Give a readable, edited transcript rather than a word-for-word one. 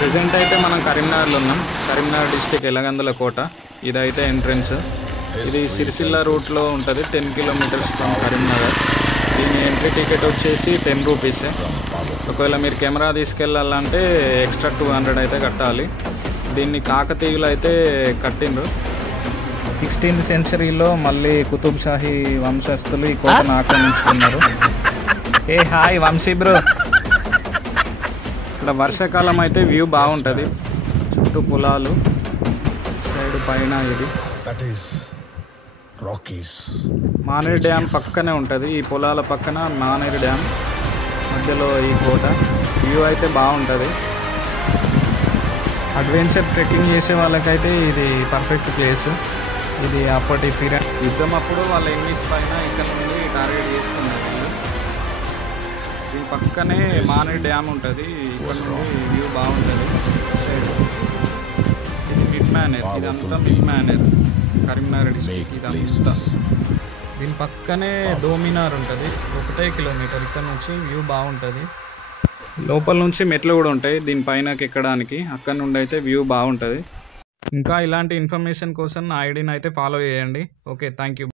Present అయితే మనం కరీంనగర్లో ఉన్నాం. కరీంనగర్ డిస్టిక్ ఎలగందుల కోట. ఇదైతే ఎంట్రన్స్. ఇది సిరిసిల్ల రూట్లో ఉంటుంది. 10 కిలోమీటర్స్ ఫ్రమ్ కరీంనగర్. దీని ఎంట్రీ టికెట్ వచ్చేసి 10 రూపీసే. ఒకవేళ మీరు కెమెరా తీసుకెళ్ళాలంటే ఎక్స్ట్రా 200 అయితే కట్టాలి. దీన్ని కాకతీయులు అయితే కట్టిండ్రు. 16th సెంచరీలో మళ్ళీ కుతుబ్ షాహీ వంశస్థులు ఈ కోటను ఆక్రమించుకున్నారు. ఏ హాయ్ వంశీ బ్రో. ఇక్కడ వర్షాకాలం అయితే వ్యూ బాగుంటుంది. చుట్టూ పొలాలు, సైడ్ పైన ఇది మానేరు డ్యామ్ పక్కనే ఉంటుంది. ఈ పొలాల పక్కన మానేరు డ్యామ్, మధ్యలో ఈ కోట. వ్యూ అయితే బాగుంటుంది. అడ్వెంచర్ ట్రెక్కింగ్ చేసే వాళ్ళకైతే ఇది పర్ఫెక్ట్ ప్లేస్. ఇది అప్పటి పీరియడ్ యుద్ధం అప్పుడు వాళ్ళ ఎనిమీస్ పైన ఇక్కడ నుండి టార్గెట్ చేసుకున్నారు వీళ్ళు. దీని పక్కనే మానేరు డ్యామ్ ఉంటుంది. ఇక్కడ నుండి వ్యూ బాగుంటుంది. ఇది మిడ్ మానేర్. ఇదంతా మిడ్ మానేర్, కరీంనగర్ డిస్ట్రిక్ట్ ఇదంతా. దీని పక్కనే డోమినార్ ఉంటుంది. 1 కిలోమీటర్ ఇక్కడ నుంచి వ్యూ బాగుంటుంది. లోపల నుంచి మెట్లు కూడా ఉంటాయి దీనిపైనకి ఎక్కడానికి. అక్కడ నుండి అయితే వ్యూ బాగుంటుంది. ఇంకా ఇలాంటి ఇన్ఫర్మేషన్ కోసం నా ఐడిని అయితే ఫాలో చేయండి. Okay, thank you.